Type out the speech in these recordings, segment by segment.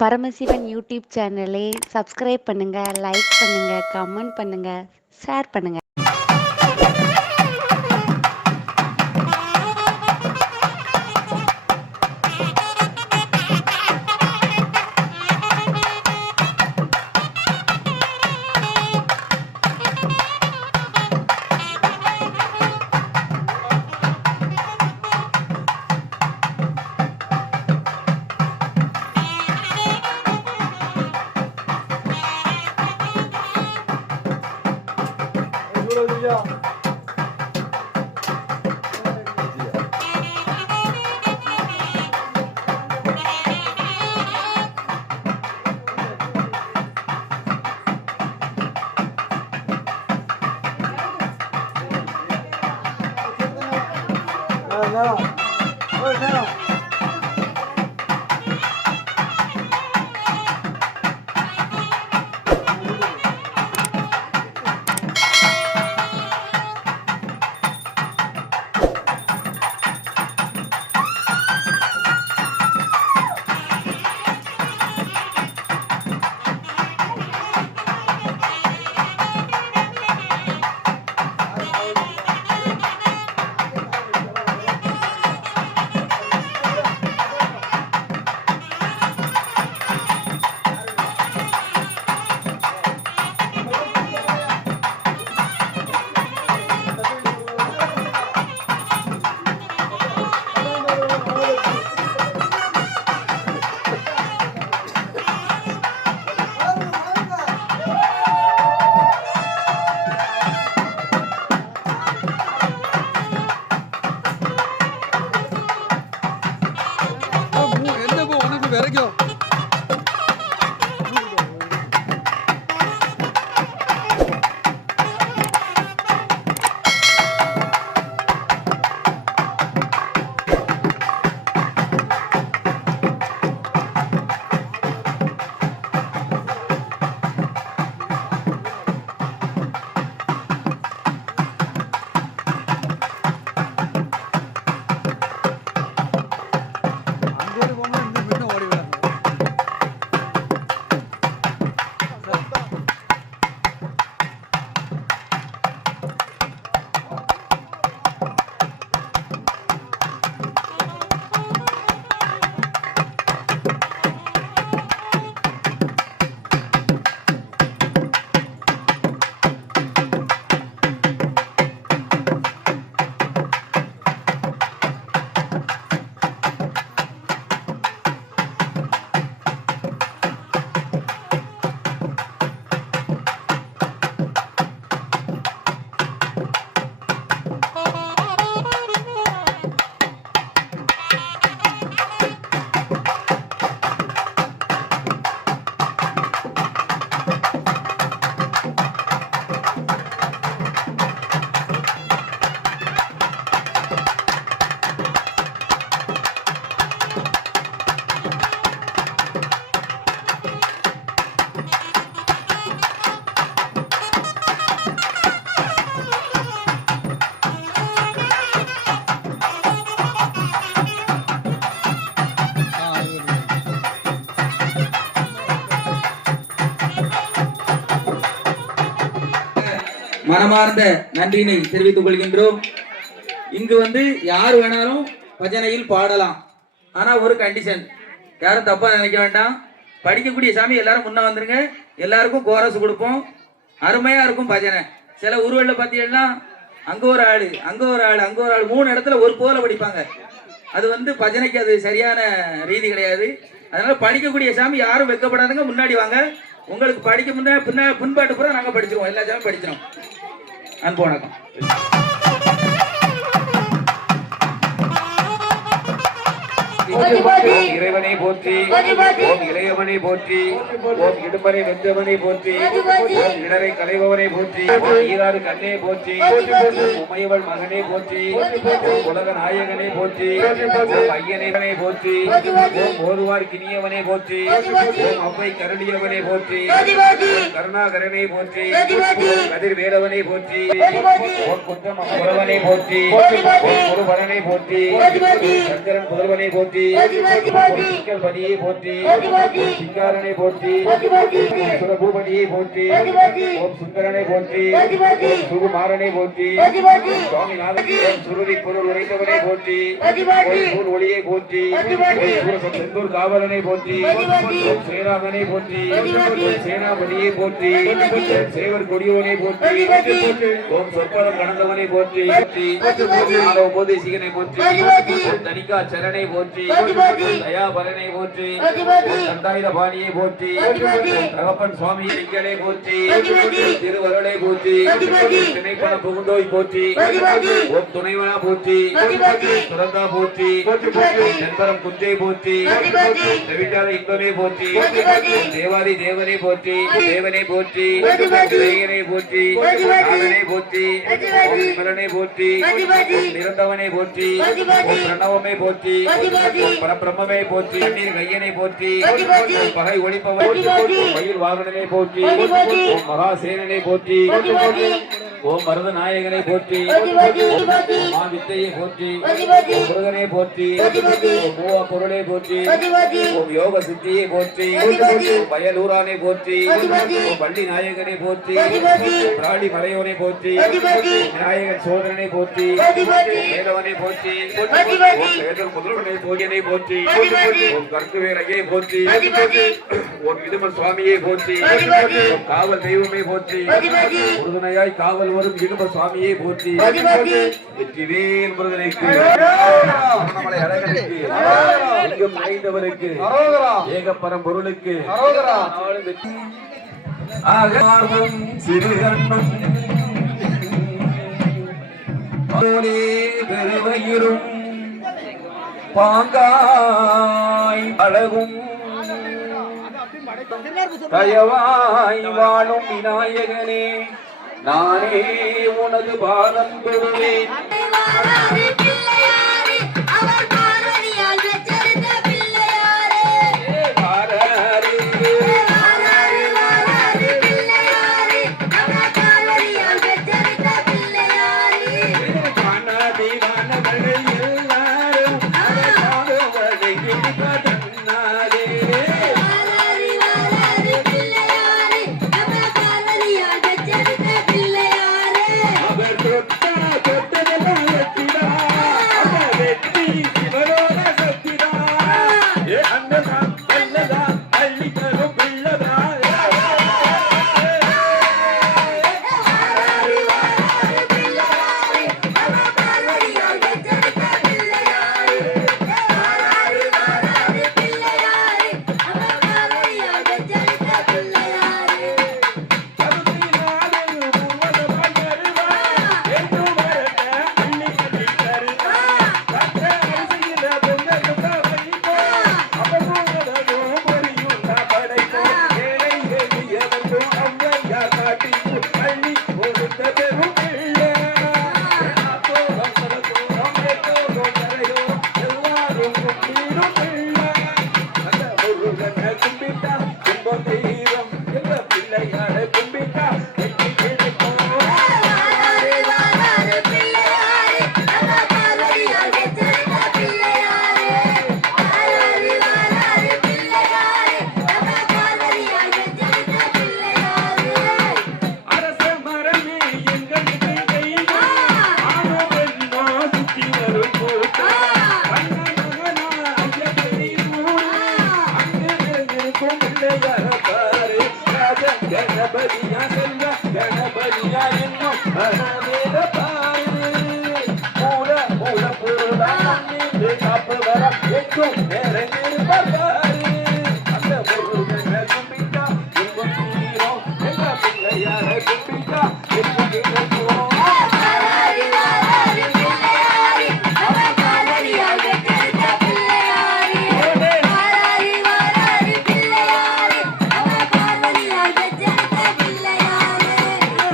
Paramasivan YouTube சேனலை subscribe பண்ணுங்க, like பண்ணுங்க, கமெண்ட் பண்ணுங்க, ஷேர் பண்ணுங்க. மனமார்ந்த நன்றினை தெரிவித்துக் கொள்கின்றோம். இங்கு யார் வேணாலும் பஜனையில் பாடலாம். ஆனா ஒரு கண்டிஷன், யாரும் தப்பா நினைக்க வேண்டாம். படிக்கக்கூடிய சாமி எல்லாரும் முன்ன வந்துருங்க. எல்லாருக்கும் கோரஸ் கொடுப்போம். அருமையா இருக்கும் பஜனை. சில ஊர்வல்ல பார்த்தீங்கன்னா அங்க ஒரு ஆளு, அங்க ஒரு ஆளு, அங்க ஒரு ஆளு, 3 இடத்துல ஒரு போல படிப்பாங்க. அது பஜனைக்கு அது சரியான ரீதி கிடையாது. அதனால படிக்கக்கூடிய சாமி யாரும் வெட்கப்படாதுங்க, முன்னாடி வாங்க. உங்களுக்கு படிக்க பின்பாட்டு பூரா நாங்க படிச்சிருவோம். எல்லா சாமி படிச்சிடும். அன்பு வணக்கம். இறைவனை போற்றி, ஓம் இளையவனை போற்றி, ஓம் இடும்பனை வென்றவனை போற்றி, ஓம் இடரை களைபவனை போற்றி, ஈராறு கண்ணே போற்றி, உமையவள் மகனே போற்றி, உலக நாயகனை போற்றி, ஓம் ஐயனை போற்றி, ஓம் ஓதுவார் கிணியவனை போற்றி, ஓம் அவ்வை கருளியவனை போற்றி, கருணாகரனை போற்றி, கதிர் வேலவனை போற்றி, ஓம் குற்றம் புலவனை போற்றி, ஓம் குருவரனை போற்றி, சந்திரன் புதல்வனை போற்றி, போற்றி சிக்கல் பணியை போற்றி சிங்காரனை போற்றி சுரபூபதியை போற்றி ஓம் சுந்தரனை போற்றி ஓம் சுகுமாரனை போற்றி சுவாமிநாதன் ஓம் சுருதி பொருள் உரைத்தவனை போற்றி ஓம் ஒளியை போற்றி செந்தூர் காவலனை போற்றி ஓம் ஸ்ரீராமனை போற்றி சேனாபதியை போற்றி சேவர் கொடியோனை போற்றி ஓம் சொற்பரம் கடந்தவனை போற்றி உபதேசிகனை போற்றி தனிகா சரணை போற்றி தயாபரனை போற்றி சண்டாயுத பாணியை போற்றி தகப்பன் சுவாமி லிங்கனை போற்றி திருவருளை போற்றி திணைப்பண புகுந்தோய் போற்றி ஓம் துணைவனா போற்றி துறந்தா போற்றி நண்பரம் குஞ்சை போற்றி செவிட்டாத இன்பனை போற்றி தேவாதி தேவனை போற்றி தேவனை போற்றி தேயனை போற்றி நாதனை போற்றி ஓம் விமலனை போற்றி ஓம் நிரந்தவனை போற்றி ஓம் பிரணவமை போற்றி ஓம் பரபிரம்மே போற்றி தண்ணீர் கையனை போற்றி ஓம் பகை ஒழிப்பவன் மயில் வாகனனை போற்றி ஓம் மகாசேனனை போற்றி ஓம் மருத நாயகனை போற்றி ஓம் மாவித்தையை போற்றி ஓம் முருகனை போற்றி ஓம் மூவா பொருளை போற்றி ஓம் யோக சித்தியை போற்றி ஓம் வயலூரானை போற்றி ஓம் வள்ளி நாயகனை போற்றி பிராடி மலையோனை போற்றி விநாயகன் சோதரனை போற்றி வேலவனை போற்றி ஓம் வேதர் முதல்வனை போகியனை போற்றி ஓம் கற்குவேலையை போற்றி ஓம் இடுமன் சுவாமியை போற்றி ஓம் காவல் தெய்வமே போற்றி உறுதுணையாய் காவல் வரும் இடும சுவாமியை போற்றி வெற்றிவேல் முருகனுக்கு மலை அழகனுக்கு எங்கும் நிறைந்தவருக்கு ஏகப்பரம் பொருளுக்கு ஆகாரம் சிறுகண்ணும் பெருவயிரும் பாங்காய் அழகும் தயவாய் வாழும் விநாயகனே நானே உனது பாதம் தொழுவேன் கணபதியா செல்வ கணபதியா என்னும் மனமேல பாரு மூல மூல பொருளா நீ காப்பு வர எங்கும் நிறைந்திருப்பார் பாரு அந்த முருகனை கும்பிட்டா இன்பம் தீரும் எங்க பிள்ளையாரை கும்பிட்டா எங்கும் கிடைக்கும்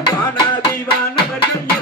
வானாதி வானவர்கள்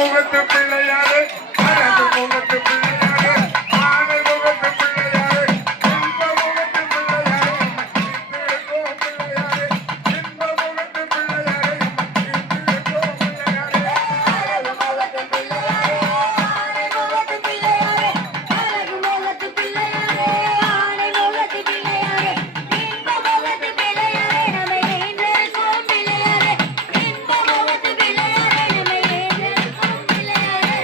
முகத்து பிள்ளையாரே அழகு முகத்து பிள்ளையாரே ஆனை முகத்து பிள்ளையாரே இன்ப முகத்து பிள்ளையாரே இந்திருக்கோம் பிள்ளையாரே இன்ப முகத்து பிள்ளையாரே இந்திருக்கோம் பிள்ளையாரே அழகு முகத்து பிள்ளையாரே ஆனை முகத்து பிள்ளையாரே அழகு முகத்து பிள்ளையாரே ஆனை முகத்து பிள்ளையாரே இன்ப முகத்து பிள்ளையாரே நம்மை ஏந்திருக்கும் பிள்ளையாரே இன்ப முகத்து பிள்ளையாரே நம்மை ஏந்திருக்கும் பிள்ளையாரே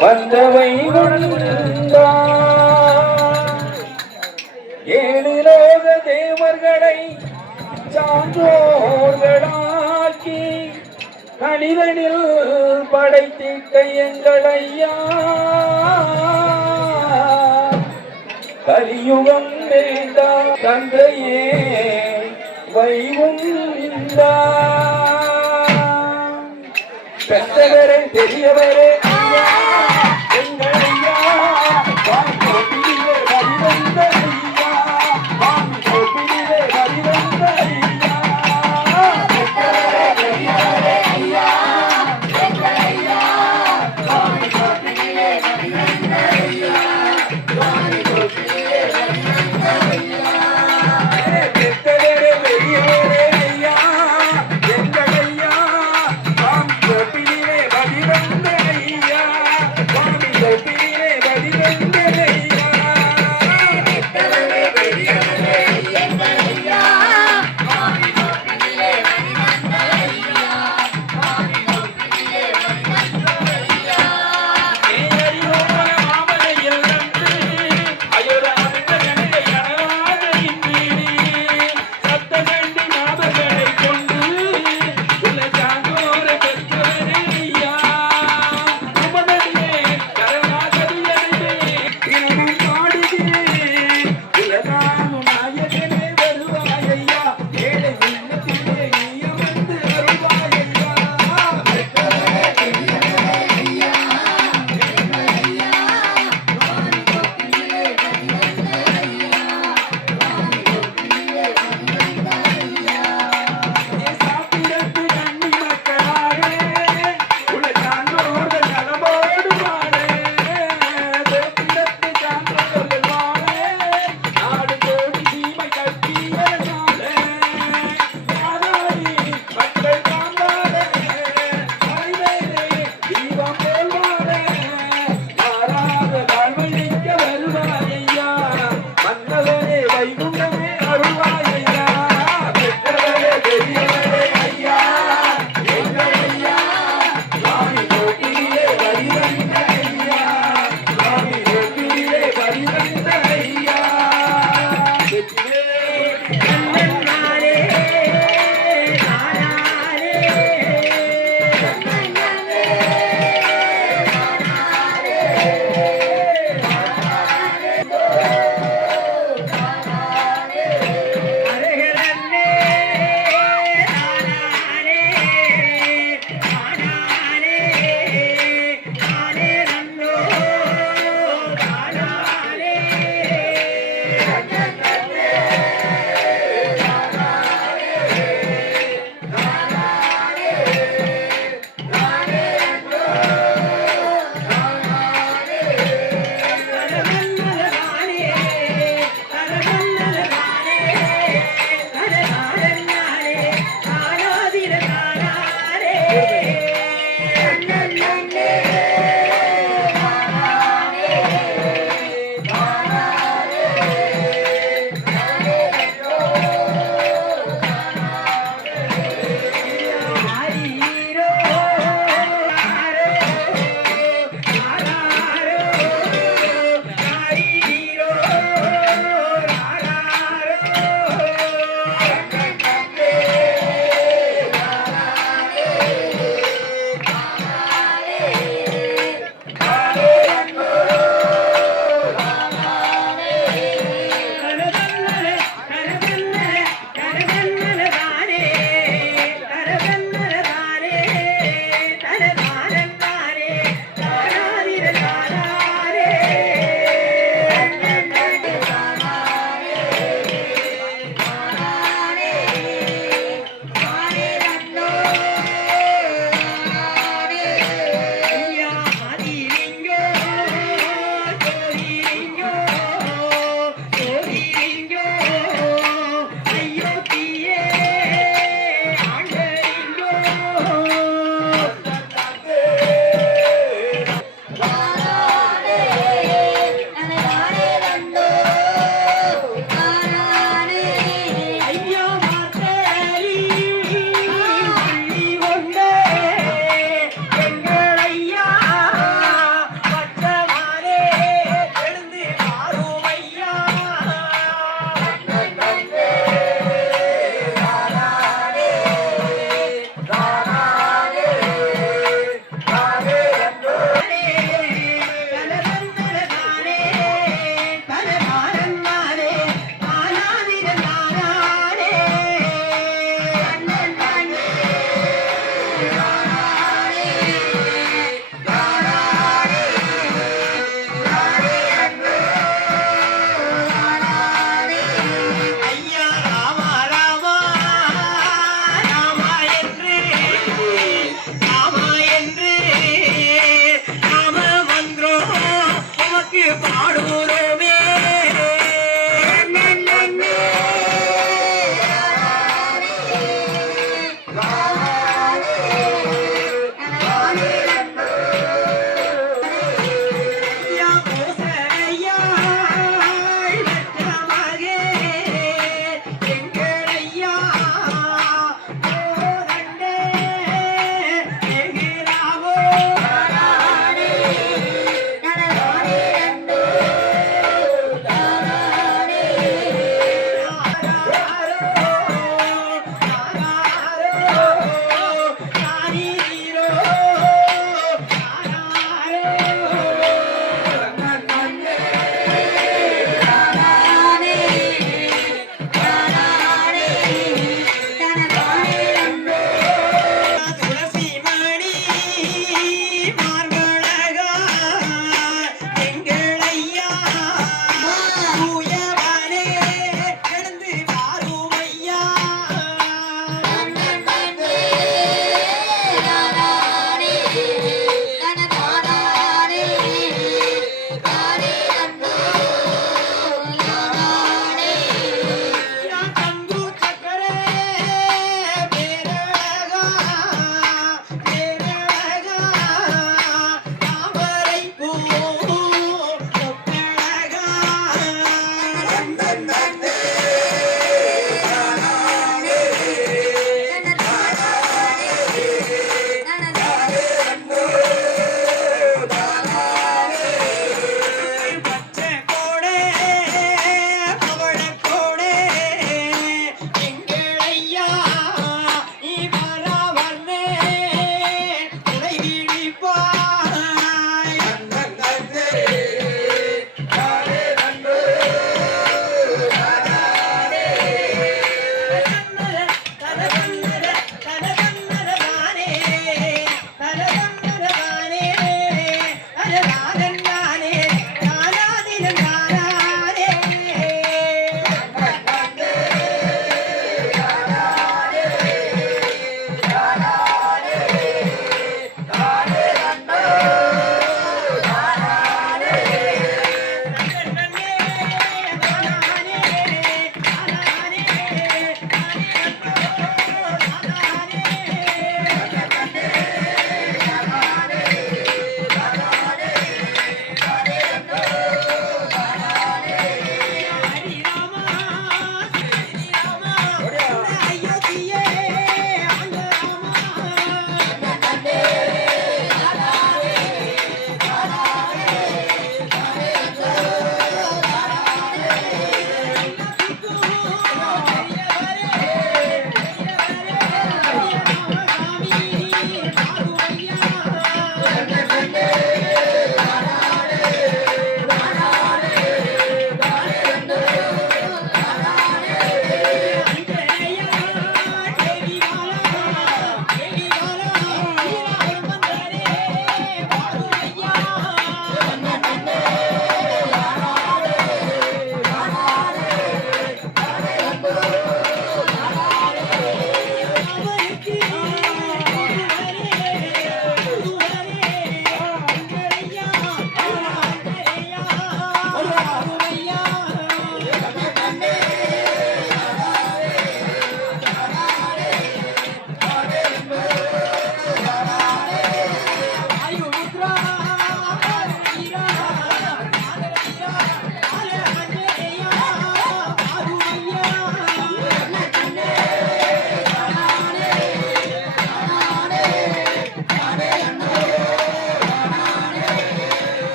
வந்தவை உண்டா ஏழு லோக தேவர்களை சான்றோர்களாக்கி கணிதனில் படைத்திட்ட எங்கள் ஐயா கலியுகம் வேண்டாம் தந்தையே வைகுந்தா பெற்றவரே பெரியவரே